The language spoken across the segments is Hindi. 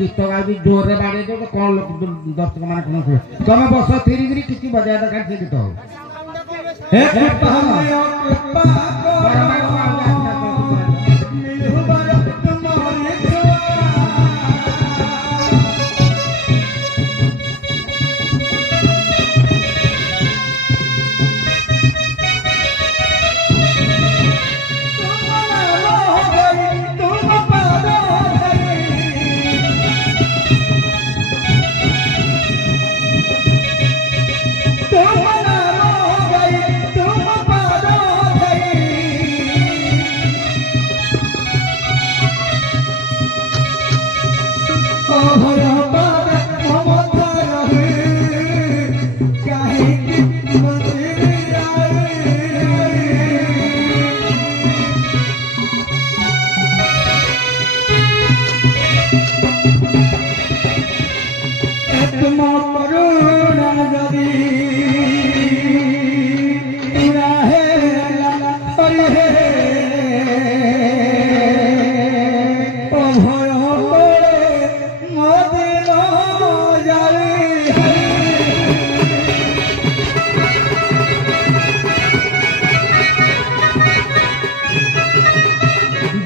गीत गाबी जोर रे बाड़े दो कौन लोग दर्शक माने कोन को तमे बस थेरी गिरी किछि बजाय द काट से गीत हो हे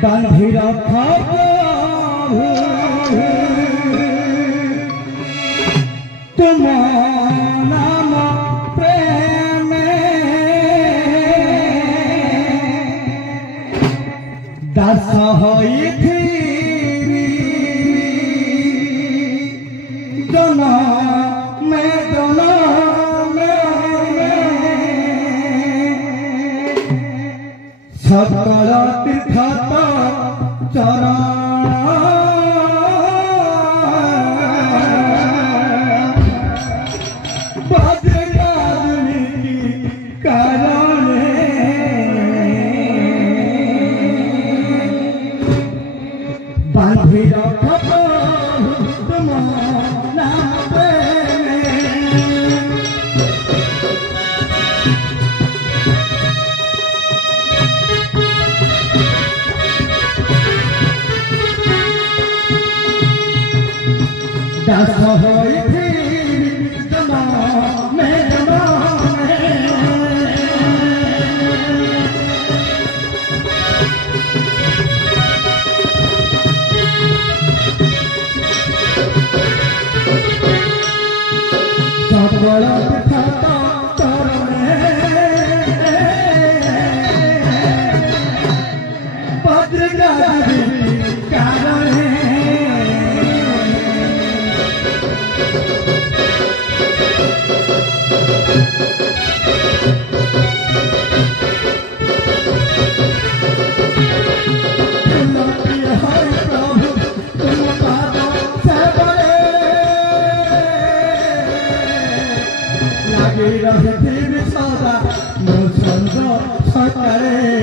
बांधी रखा प्रभु तुम नाम प्रेम दास होई सकल तीर्थ चरण कारण बांधी रख तुम दास होई सकल तीर्थ सदा मुसंद सतरे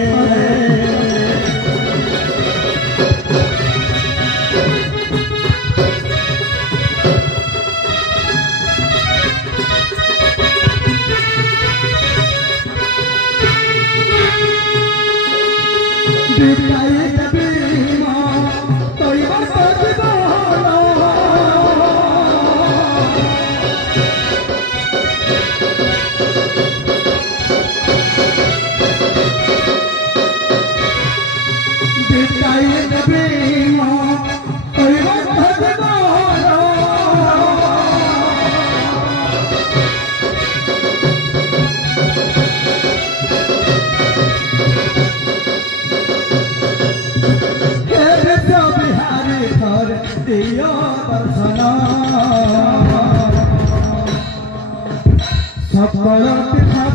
सकल तीर्थ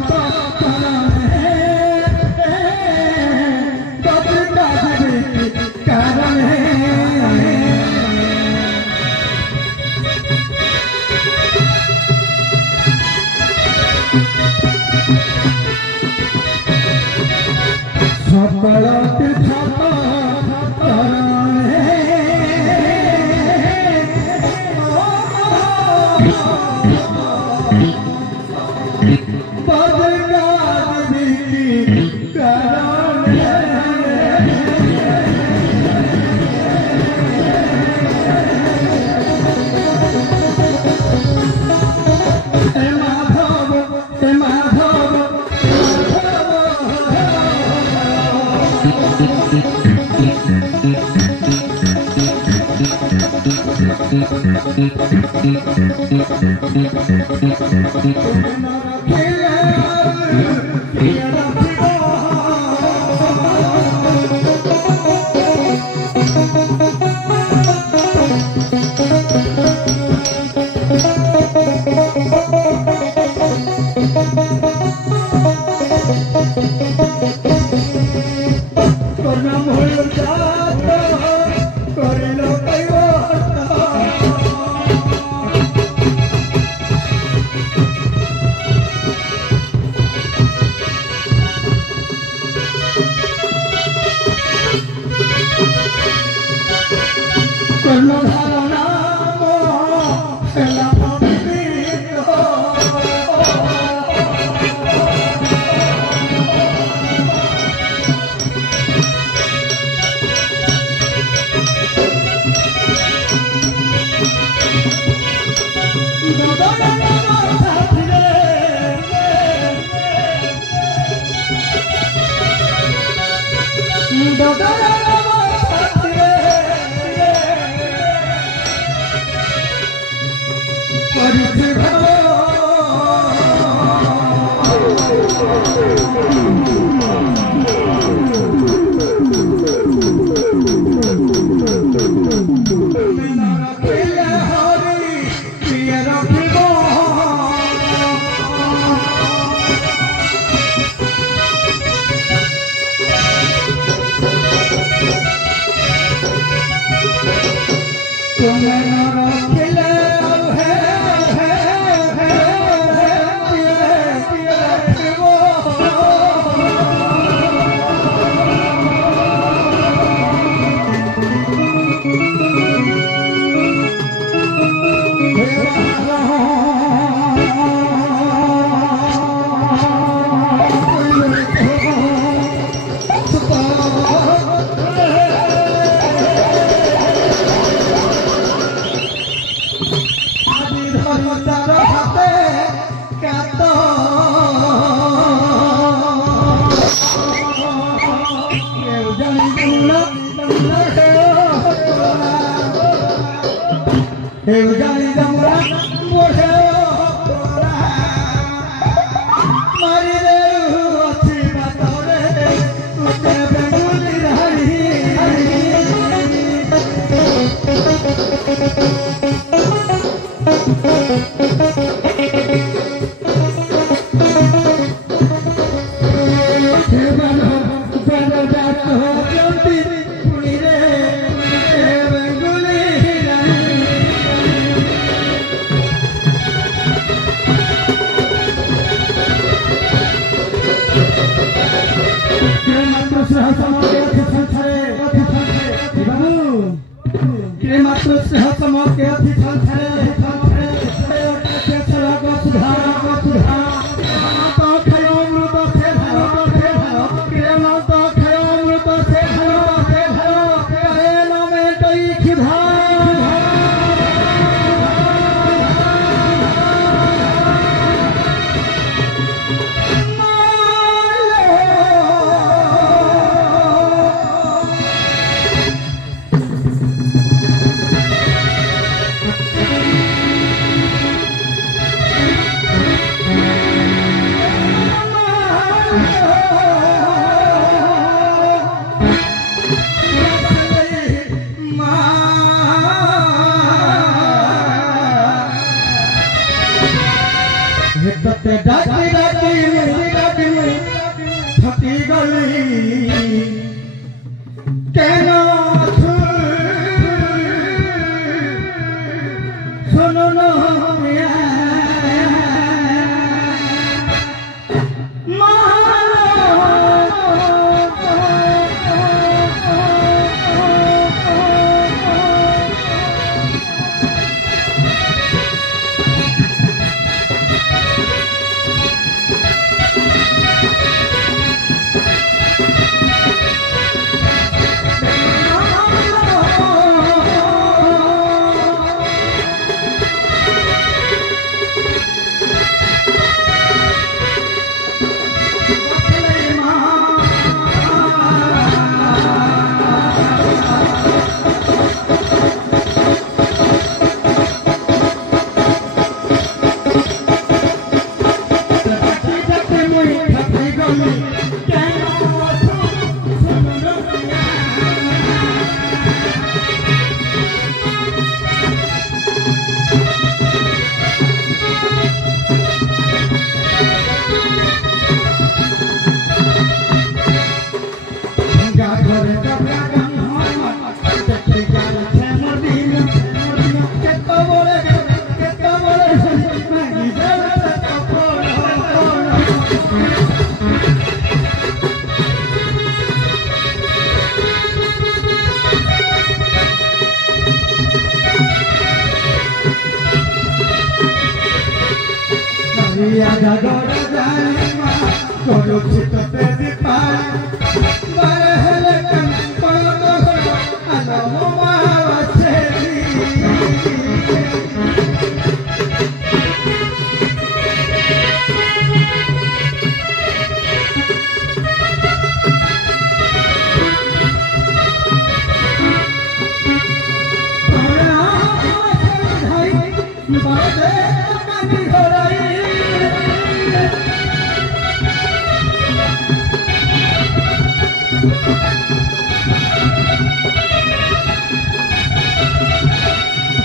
कारण सकल तीर्थ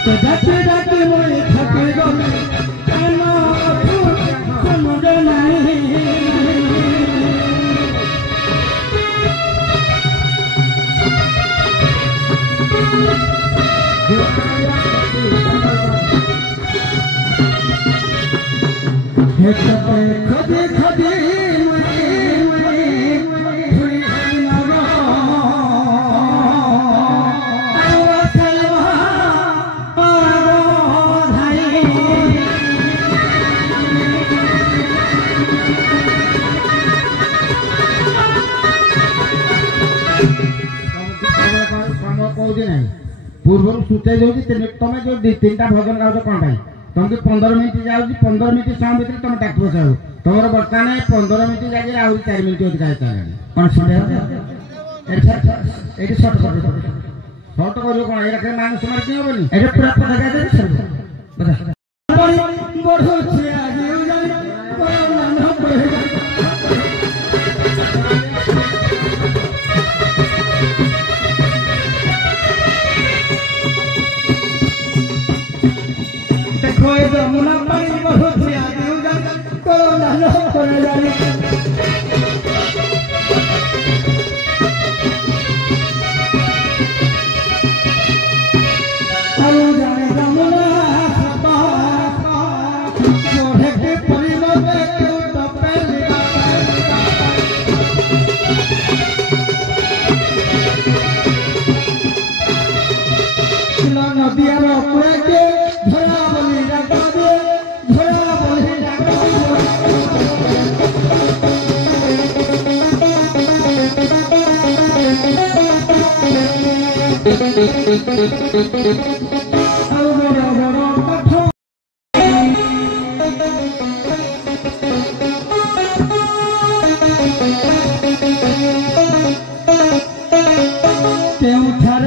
तो जाते जाते मोरे थके गले काना समझ नहीं खदे खदे पूर्व सूचे जाऊँगी तुम जो 2-3टा भजन गाँव कौन भाई तुमको 15 मिनिट जाऊँगी 15 मिनिट समय भितर तुम डाक बसाओ तुम बर्तमान 15 मिनिट जाए आहरी 4 मिनिट अधिक कौन सर्ट कर कौन ये मान समय क्यों होनी पूरा यमुना पानी बहुत नदियार के धरा बलि डाका दे धरा बलि डाका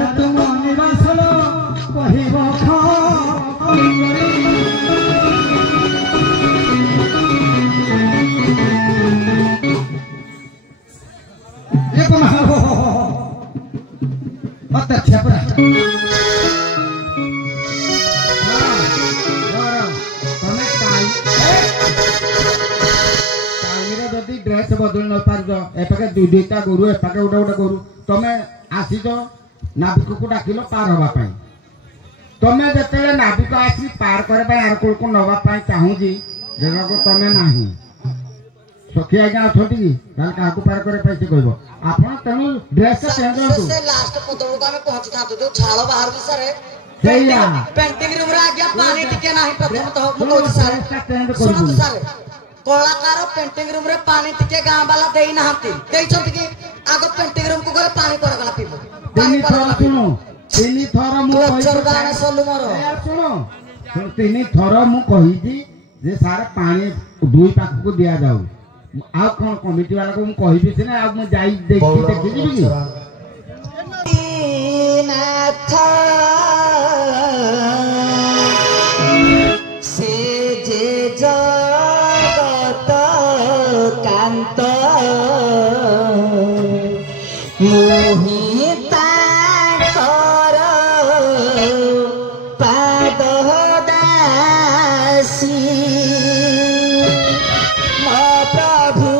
तुम निवासल कहिब ड्रेस बदल न पार एपाके 2-2टा गोरु एपाके गोटे गोटे गोरु तुम आसीच नाविक को डाकिल पार हवाई तुम जिते नाविक आसी पार करने आर कूल को नापी चाहूँगी जगह को तुम ना सखी आज्ञा अच्छा कि क्या पार कर कह आप तेणु ड्रेस चेंज कलाकार पेंटिंग रूम रे पानी टिके गां वाला देई नाहंती देइछंती कि आगो पेंटिंग रूम को गले पानी परगला पीबो तीन थर मु गाना सोलु मोर सुनो 3 थर मु कहिजी जे सारा पानी 2 पाख को दिया जाऊ आ कोन कमिटी वाला को मु कहिबी सिने आ मु जाई देखि जीबी नाथ से जे कांत मोहिता कर पाद दासी मो प्रभु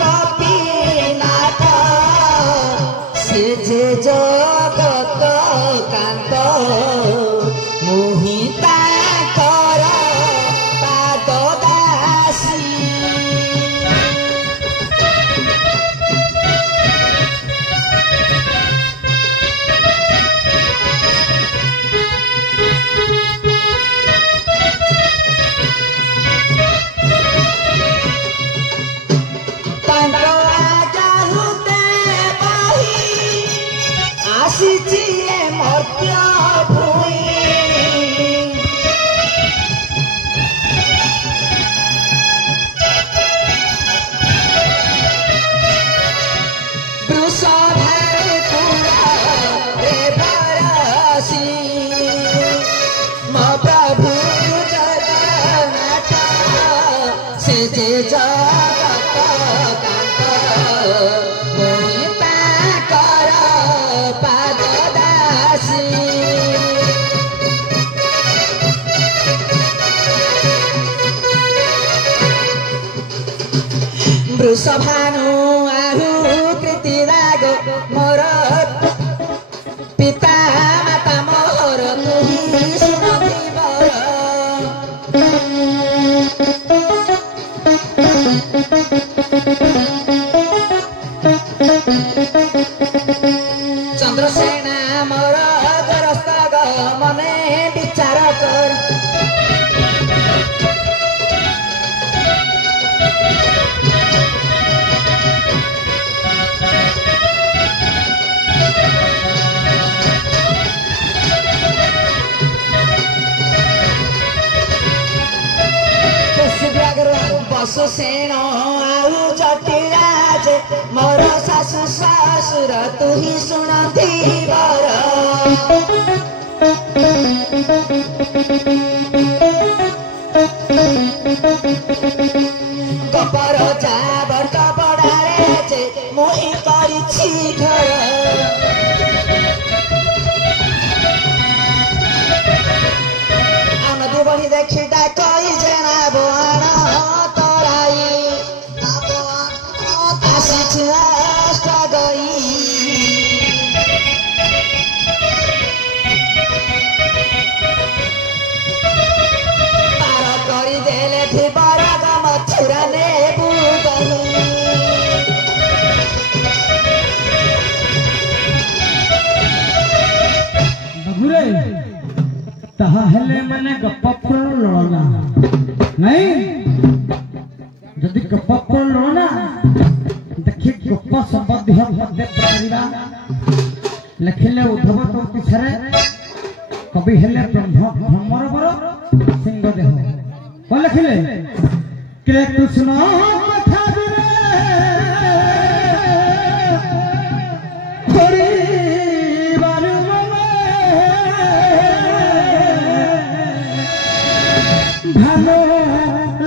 गोपीनाथ से जे जगत कांत मोहिता कर पाद दासी मोहिता कर पाद दासी सभानु आहु कृति राग मोर पिता माता मोर तुही सुनती बर चंद्रसेना मोर गरस्त मने विचार कर बसु सेण आउ जटिराज मोर सासु ससुर तुही सुनती बर कपर जाबर कपड़ारे जे मोहि करिछि घर आनदी बढी देखि डाकै जेना बोआन ताहा हेले मैंने गप्पा लड़ना नहीं जदि गप्पा लड़ना देखिए गप्पा संबंधी मध्य प्राणीरा लिखिले उद्धव तो पिछरे कवि हेले भ्रमर बर सिंह देह कौन लिखिले के कृष्ण कथा भालो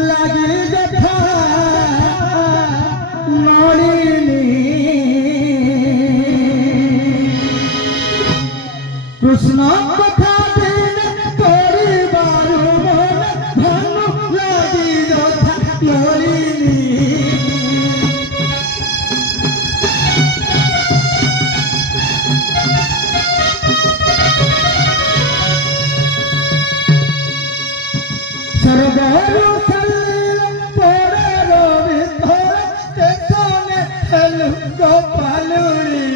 लगे जथा नलिनी कृष्ण कथा दिन परिवार भालो लगे जथा नलिनी सरगारो सल्लम पोड़रो विधर तेसोने हेलु गोपालुरी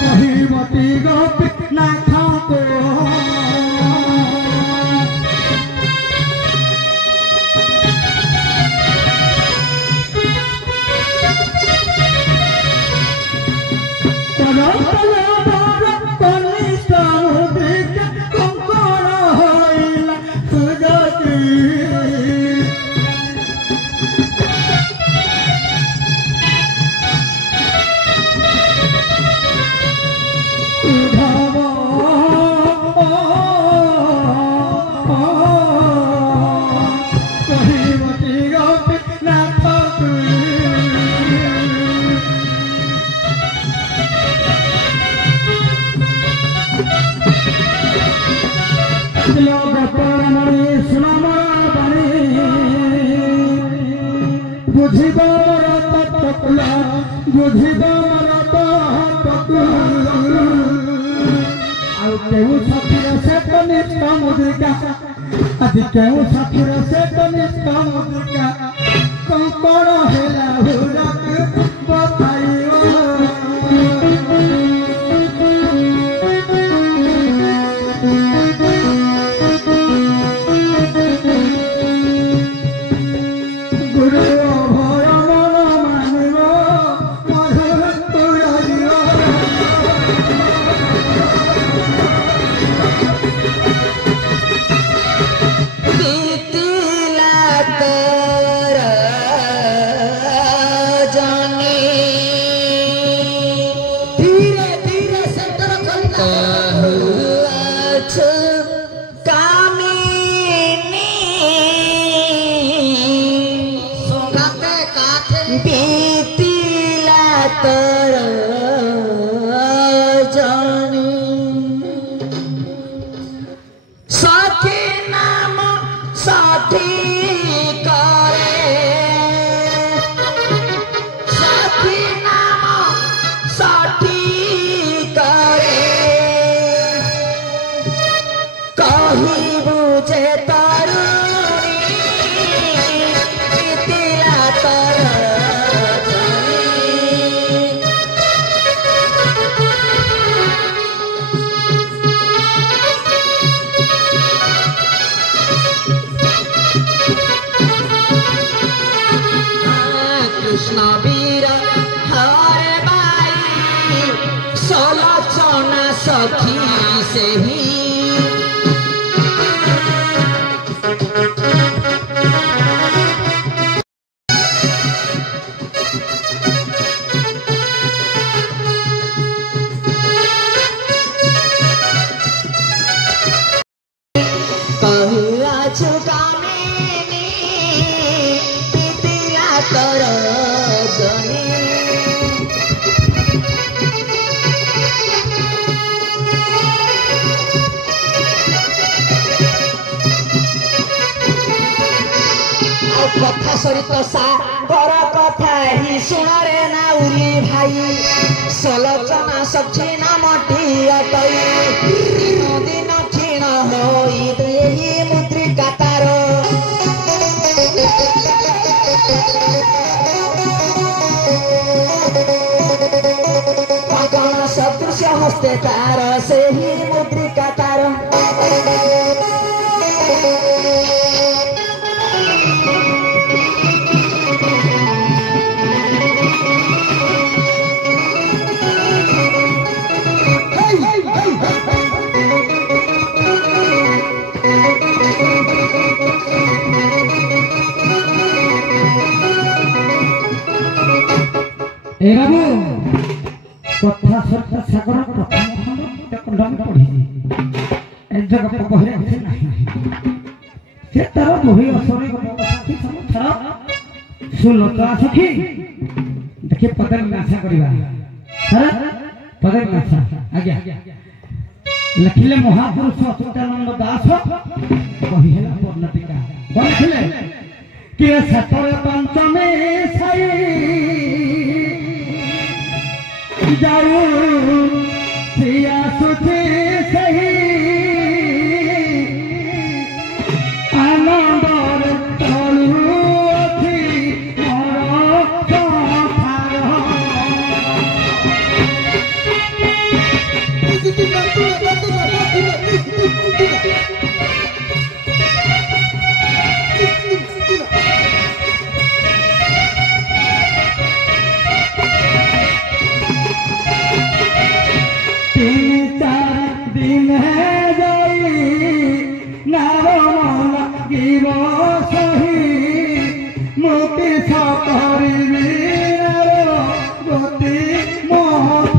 कहिमती गोपी नाथा को क्यों साथीर से तनिष्ठा मुद्रिका कंकड़ हेला हुरक बताइयो गुरु भय मन मानियो मधुर तुराजियो जाने ना सखी से ही कथा सरित सागर कथा ही सुनरे नाउरी भाई सलोचना सब्जी नामटी अटई दिन क्षीण होई देही मुद्रिका तार कण सदृश हस्ते तार से ही मुद्रिका तार ए बाबू कथा सत्य सागर प्रथम खंड में पढ़ी ए जगह बहिरे আছে नाही से तार बहि असरे साथी छड़ा सुनो तो सखी देखिए पदर नाशा करबा सर पदर नाशा आज्ञा लिखिले महापुरुष अच्युतानंद दास कहिला वर्णतिका बोलथिले कि सतर पंचमे साई जाऊ सिया सुखी सही आनंदर तलु अथी मोर संसार दिन है जाई नारमल गिव सही मुक्ति सतरी वीर गति मोहन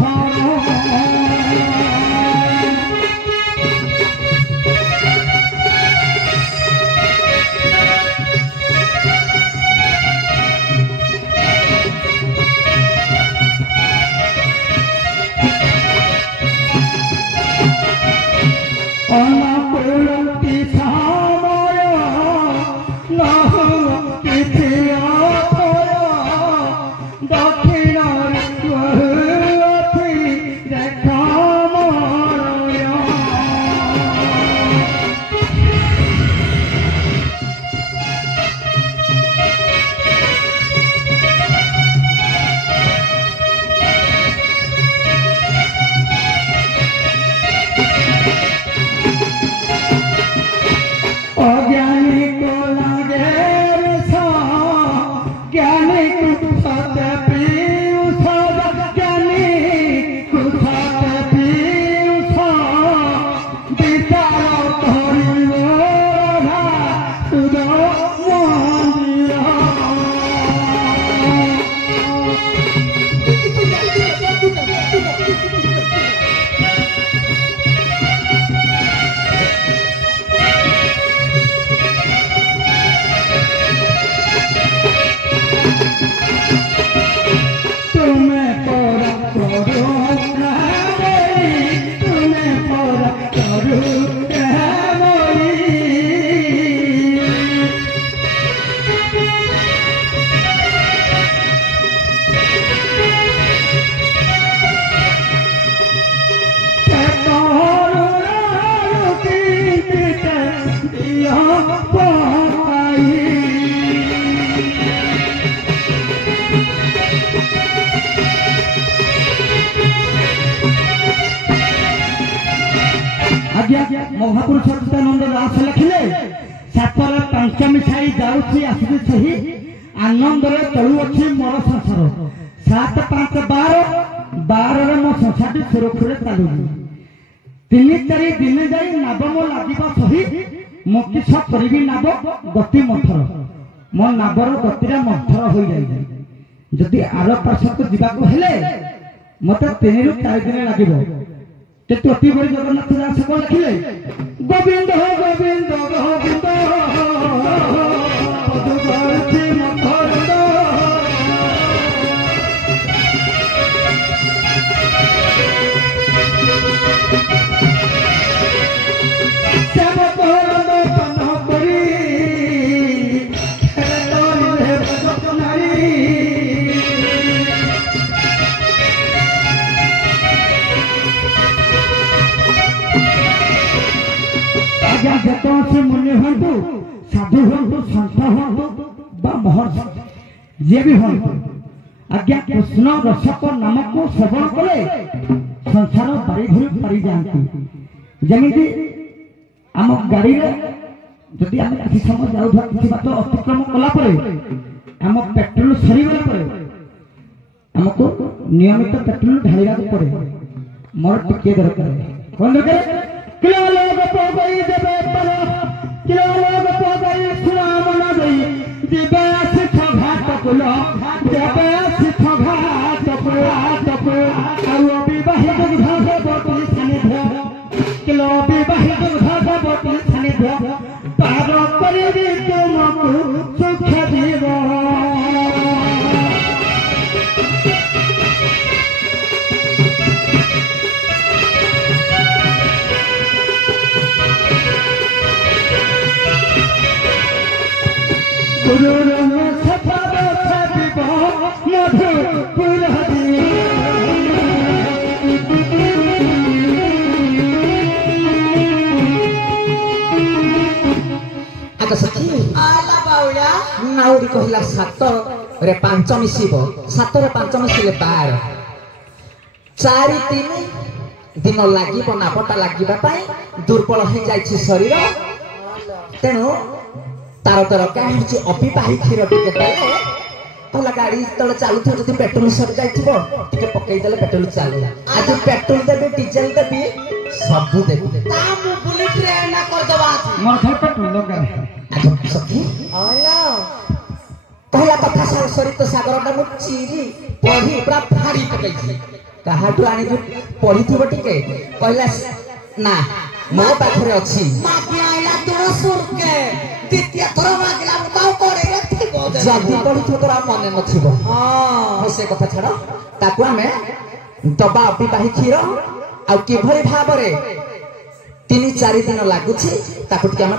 अनुकूलती समय न किसी दक्षिण देखा अज्ञानी को लगे ज्ञानी कुछ पीयूष ज्ञानी कुछ पीयूष विचार करिब सुध मंदिर महापुरुष अच्युतानंद दास लिखिले सातर पंचमी छाई जाऊँगी आसुची सही आनंद चलुअी मोर संसार 7 5 12 12 मो संसारटी सुरक्षित चालुची 3-4 दिन जाई नाब मो लागिबा सही मो किछ करिबी नाब गति मथर मो नाबर गतिरा मथर होई जाई जदि आर पार्श्व जीवाको हेले मते 3 रु 4 दिन लागिबो ते तो अति बड़ी जगन्नाथ दास को लिखिले गोविंद हो गोविंद गोविंद पदुगर्ति मथर श्याम पहरंद पन्ह परी खेतोरी भजनारी आज्ञा जत से मुनि हंतु साधु हंतु संत हंतु बा महर्षि जे भी हंतु आज्ञा कृष्ण रसक नाम को श्रवण कले संसार बारी घुरी पारी जाती जमिति आम गाड़ी जदि आम किसी समय जाऊँ किसी बात अतिक्रम कला आम पेट्रोल सरीगला आमको नियमित पेट्रोल ढालिया पड़े मोर टिके दरकार कौन दरकार किलो लोग पगई देबे पर किलो लोग पगई सुनाम न देई देबे सिख घाट कुलो देबे सिख घाट कुलो आउ विवाहित घाट बटुली सानिध्य किलो विवाहित घाट बटुली सानिध्य पार करिबी तुमको सुख जीव गुरु रंग सफाद सदिब मधुपुर हरि आगे सखी आला बाउला नाउरी कहला 7 रे 5 मिसिबो 7 रे 5 मिसिले 12 4-3 दिन लागिबो नापटा लागिबा पाई दुर्बल हो जाईछि शरीर तेनु तार तार काहे अपिपाही क्षीर टिके देले तोला गाड़ी तले चालू थो जदि पेट्रोल सर जाइथिबो टिके पकई देले पेट्रोल चालू आज पेट्रोल देबे डीजल देबे सब देबे ता मु बुलेट रे ना कर दबा मोर घर पेट्रोल लगा आज सखी आला कहला कथा सरित सागर दा मु चिरी पढ़ी पूरा फाड़ी पकई काहाटू आनी जो पढ़ी थिबो टिके कहला ना मो पाखरे अछि माफी आइला तोर सुर के द्वितीय थर मागला काउ करे थिबो जदी पढ़ी तो तोरा मने नथिबो हां से कथा छड़ ताकू हमें दबा अपिपाही क्षीर आ किभरी भाबरे 3-4 दिन लागुछि ताकू के हम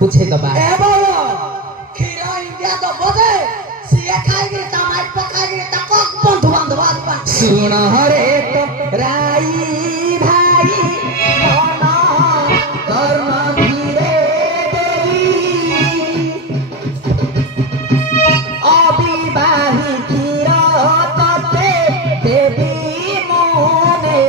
बुझे दबा ए बोलो क्षीर इंडिया तो बजे सिया खाइगे टमाटर पकाइगे तक बंधु बांधव सुन हरे तो राई भाई मना कर्म धीरे देवी अविवाही क्षीर तते देवी मोने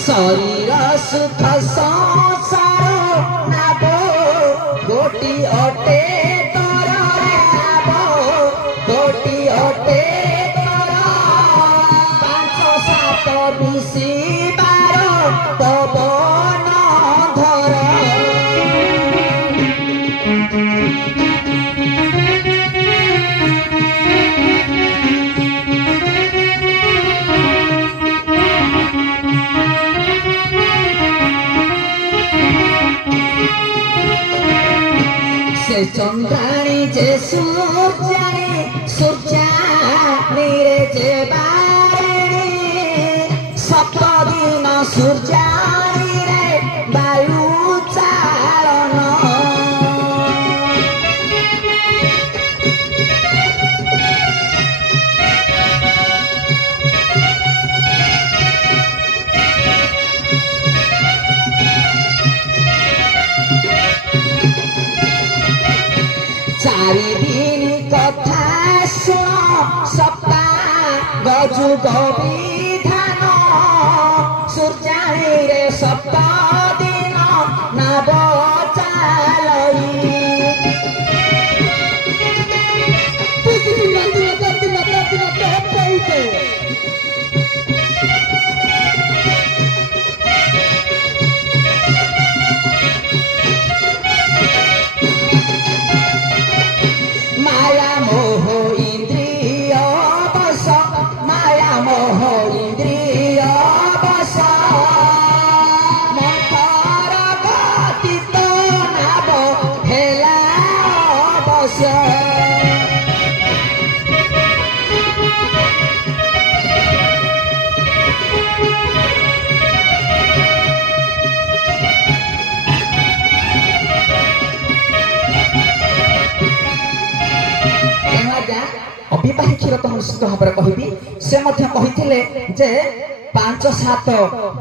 शरीर सुख संसार नाबो गोटी अटे तोर नाबो गोटी अटे तोर 5-7 मिसी 12 पवन धर से चंद्राणी जे सूर्याणी सूर्याणी रे जे बाणी 7 दिन सूर्याणी रे वायु चालन चारि दिन कथा सुन सब गजु गविधान सूर्याणी रे सप्त दिन नाव चालई माया मोह इंद्रिय बस माया मोह इंद्रिय बस मंथर गति तो नाव हेला अवश्य अविवाही क्षीर तो निश्चित भाव में कहबी से कही जे 5, 7,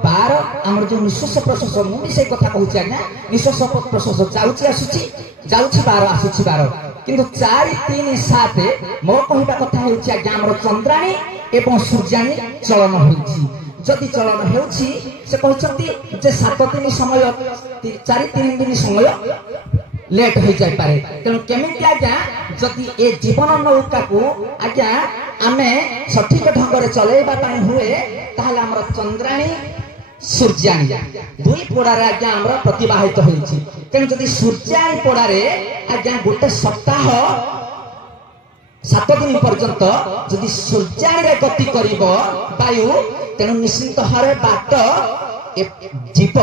12 आम जो निश्वास प्रश्वास मुझे कथा कहूँ आज्ञा निश्वास प्रश्वास जाऊँगी आसूची जाऊँगी 12 आसूची 12 किंतु 4, 3, 7 मो कहवा कथा हूँ आज्ञा आम चंद्राणी एवं सूर्याणी चलन होती जदि चलन होती से कहते 7 दिन समय 4, 3 दिन समय लेट हो जाए पारे तेणु केमिति आज्ञा जदि ए जीवन नौका को आज्ञा आमे सठिक ढंग रे चलेबा पाई हुए ताहले हमर चंद्राणी सूर्याणी दुई पोड़ारे आज्ञा हमर प्रतिवाहित होइछि तेणु जदि सूर्याणी पोड़ारे आज्ञा गोटे सप्ताह 7 दिन पर्यंत जदि सूर्याणी रे गति करिवो वायु तेणु निश्चित भावे बाट जीव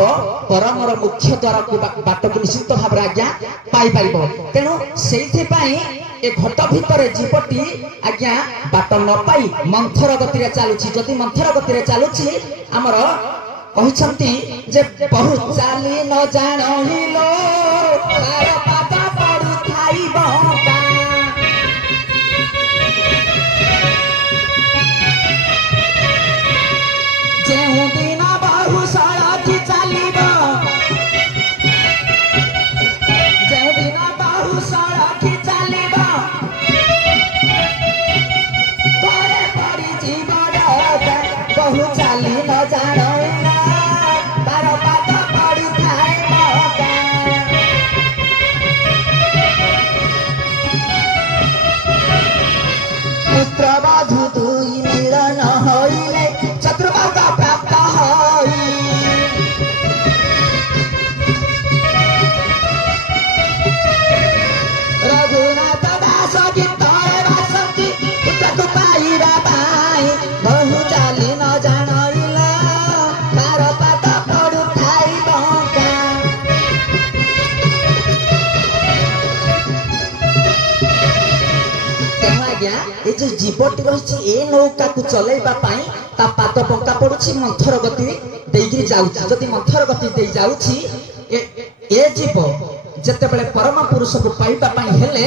परमर मुख्य द्वार को बाट को निश्चित भाव आज्ञा पाई पारिबो तेणु सेइथिपाई ए घट भितर जीवटी आज्ञा बाट न पाई मंथर गति रे चालुछि जदि मंथर गति रे चालुछि हमर कहिसंती जे बहु चाली न जानहिलो तार पाता पडु खाइबो जेउ दिन बहु सड़क चलिब जेउ दिन बहु सड़क चलिब घरे पड़ी जीव बहु चाली न जान तार पात पड़ू खाइब पुत्र बधू दुई मिलन होइले चतुर्भाग प्राप्त होई रघुनाथ दास गीतरे बासंती पुत्रको पाइरा पाई बहु चाली न जानइला तार पात पडु खाइब का आज्ञा ए जो जीवटी रही ए नौका को चलैबा पाई ता पाद पंका पड़ुछि मंथर गति देइगिरी जाउछि जदि मंथर गति देइ जाउछि ए जीव जते बेले परम पुरुष को पाइबा पाई हेले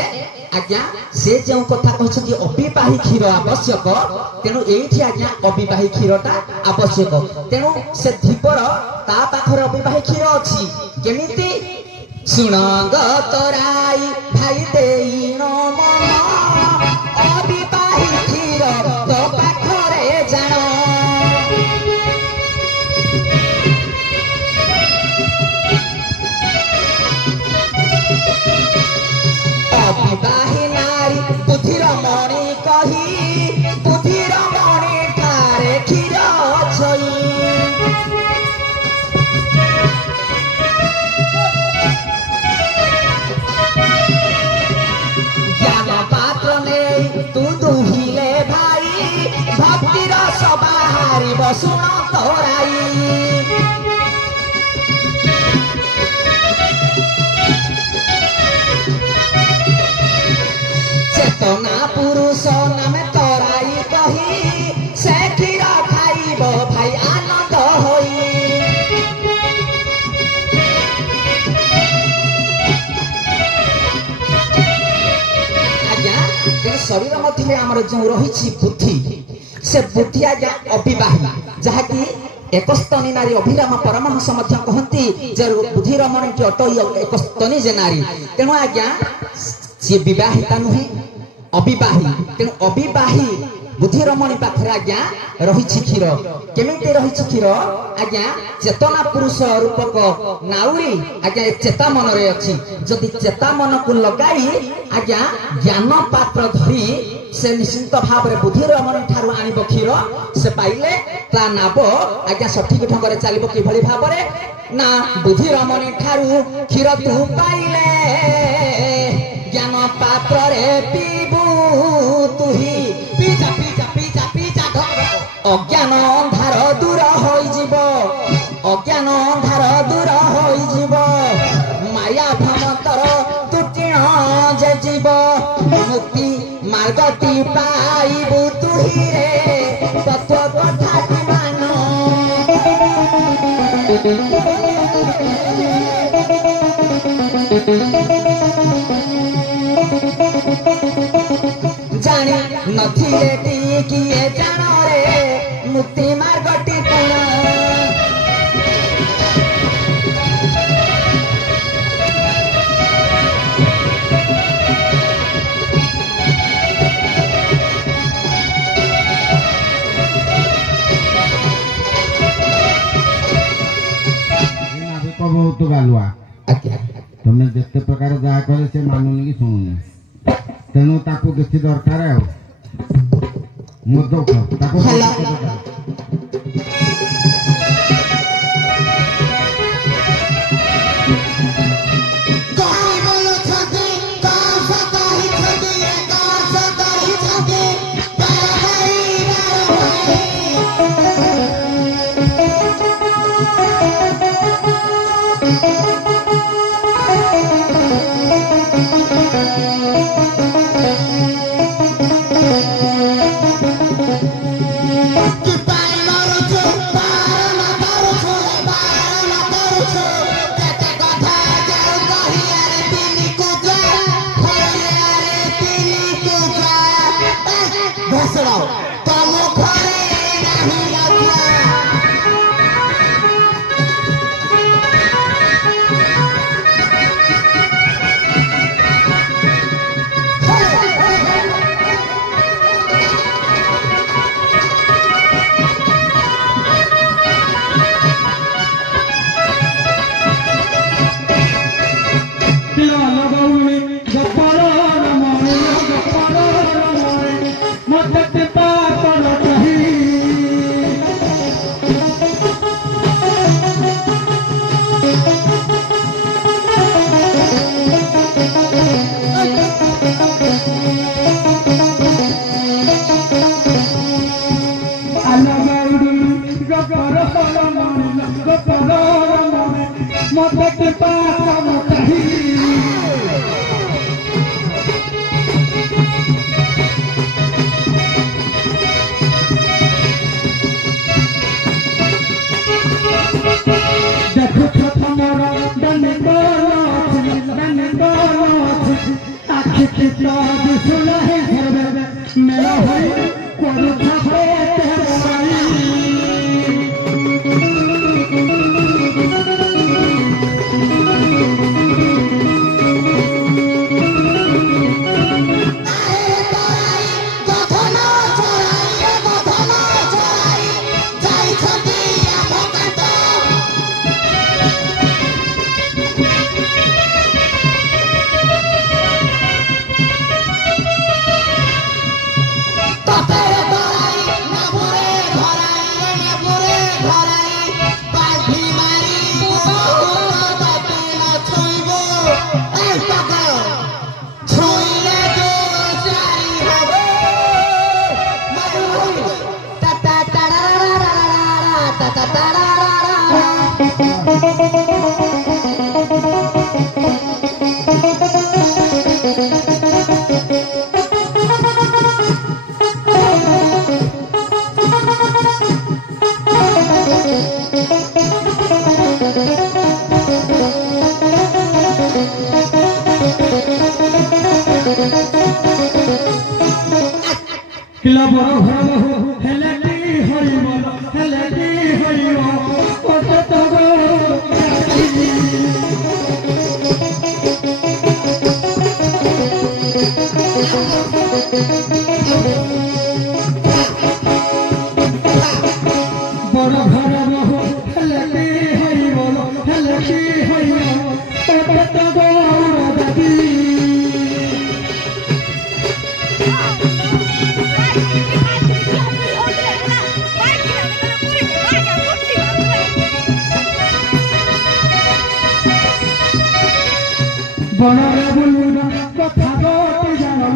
आज्ञा से जो कथा कहछि अविवाही क्षीर आवश्यक तेणु एठी आज्ञा अविवाही क्षीरटा आवश्यक तेणु से धीपर ता पाखरे अविवाही क्षीर अछि केमिति सुण गतराई भाई देई न मन अविवाही क्षीर तो पाखरे जान अविवाही नारी बुद्धिर मणि कही बुद्धिर मणि ठारे क्षीर छई ज्ञान पात्र ने तू दुहिले भाई भक्तिर सबाहारी बसुण तोराई चेतना पुरुष नामे तराई कही से क्षीर खाइब भाई आनंद होई आज्ञा शरीर मध्य आमर जो रही बुद्धि से बुद्धि आज्ञा अविवाही जहाँकि एकस्तनी नारी अभिराम परमहंस मध्य कहती जे बुद्धि रमणी अटई एकस्तनी जे नारी तेणु आज्ञा सी विवाहिता नुहे अविवाही तेणु अविवाही बुद्धि रमणी पाखरे आज्ञा रही क्षीर केमिति रही क्षीर आज्ञा चेतना पुरुष रूपक नाउरी आज्ञा चेता मन रे अछि जदि चेता मन को लगाई आज्ञा ज्ञान पात्र धरी से निश्चिंत भाव रे बुद्धि रमणी ठारू आनिब क्षीर से पाइले ता नाब आज्ञा सठिक ढंग रे चलिबो कि भली भाव रे ना बुद्धि रमणी ठारू क्षीर तू पाइले ज्ञान पात्र रे पीबू तुही पीजा पीजा पीजा पीजा अज्ञान अंधार दूर होइजिब अज्ञान अंधार दूर होइजिब माया भ्रमतर तुटिण जे जीव मुक्ति मार्गटी पाइबू तुही रे तत्व कथाटी मान जानी नथिले टिकिए जान रे मुक्ति मार्गटी कोण बहुत गालुआ तुम जिते प्रकार जहाँ कले से मानुनी कि शुणुनी तेणु ताकू किसी दरकार मद मेरा বড় ঘর বহু হেলে কি হইব হেলে কি হইব তবে তো গৌর দাবি বনরে বুলিব কথা গতি জানো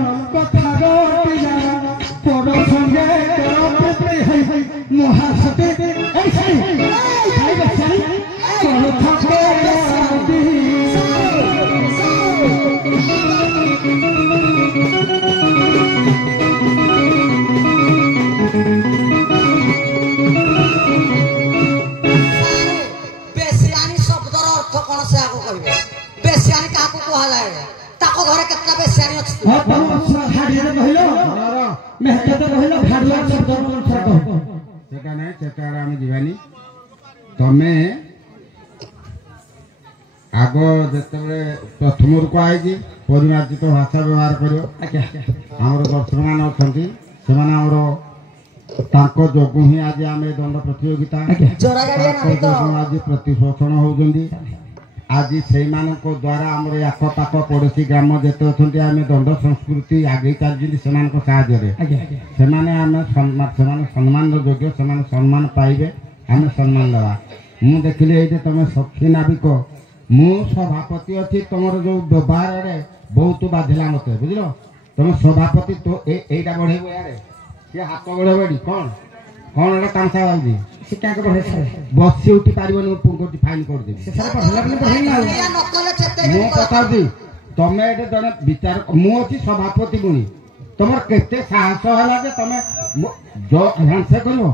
পর সঙ্গে করতে হই মহাসতী এই সেই এই বেচারি চলো থাকে রাতি বেশিয়ানি শব্দর অর্থ কোন সে আগু কইবে বেশিয়ানি কাকু কোহা যায় তাকো ঘরে কেতটা বেশিয়ানি আছে ভাড়িয়ে কহিল মেহতে কহিল ভাড়িয়া শব্দ অনুসার কহ সেটা নাই সেটা আমি ଯିବାନି ତମେ ଆଗ ଯେତେବେଳେ ପ୍ରଥମରୁ କୁହାହେଇଛି ପରିମାର୍ଜିତ ଭାଷା ବ୍ୟବହାର କରିବ ଆମର ଦର୍ଶକମାନେ ଅଛନ୍ତି ସେମାନେ ଆମର ତାଙ୍କ ଯୋଗୁଁ ହିଁ ଆଜି ଆମେ ଦଣ୍ଡ ପ୍ରତିଯୋଗିତା ତାଙ୍କ ଯୋଗୁଁ ଆଜି ପ୍ରତିଶୋଷଣ ହେଉଛନ୍ତି ଆଜି ସେଇମାନଙ୍କ ଦ୍ୱାରା ଆମର ଆଖପାଖ ପଡ଼ୋଶୀ ଗ୍ରାମ ଯେତେ ଅଛନ୍ତି ଆମେ ଦଣ୍ଡ ସଂସ୍କୃତି ଆଗେଇ ଚାଲିଛନ୍ତି ସେମାନଙ୍କ ସାହାଯ୍ୟରେ ସେମାନେ ସମ୍ମାନର ଯୋଗ୍ୟ ସେମାନେ ସମ୍ମାନ ପାଇବେ ଆମେ ସମ୍ମାନ ଦେବା ମୁଁ ଦେଖିଲି ଏଇଠି ତମେ ସଖୀ ନାବିକ ମୁଁ ସଭାପତି ଅଛି ତମର ଯୋଉ ବ୍ୟବହାରରେ ବହୁତ ବାଧିଲା ମତେ ବୁଝିଲ ତମେ ସଭାପତି ତ ଏଇଟା ବଢେଇବ ୟାରେ ସିଏ ହାତ ବଢେଇବ ଏଠି କଣ ଏଇଟା ତାମସା ଯାଉଛି ସେ କାହାକୁ ବଢେଇ ସାରେ ବସି ଉଠି ପାରିବନି ମୁଁ ଫାଇନ କରିଦେବି ସେ ସାରା ପଢିଲା ବୋଲି ବଢେଇ ନା ମୁଁ କଥା ହଉଛି ତମେ ଏଠି ଜଣେ ବିଚାର ମୁଁ ଅଛି ସଭାପତି ପୁଣି ତମର କେତେ ସାହସ ହେଲା ଯେ ତମେ ହ୍ୟାଣ୍ଡସେକ୍ କରିବ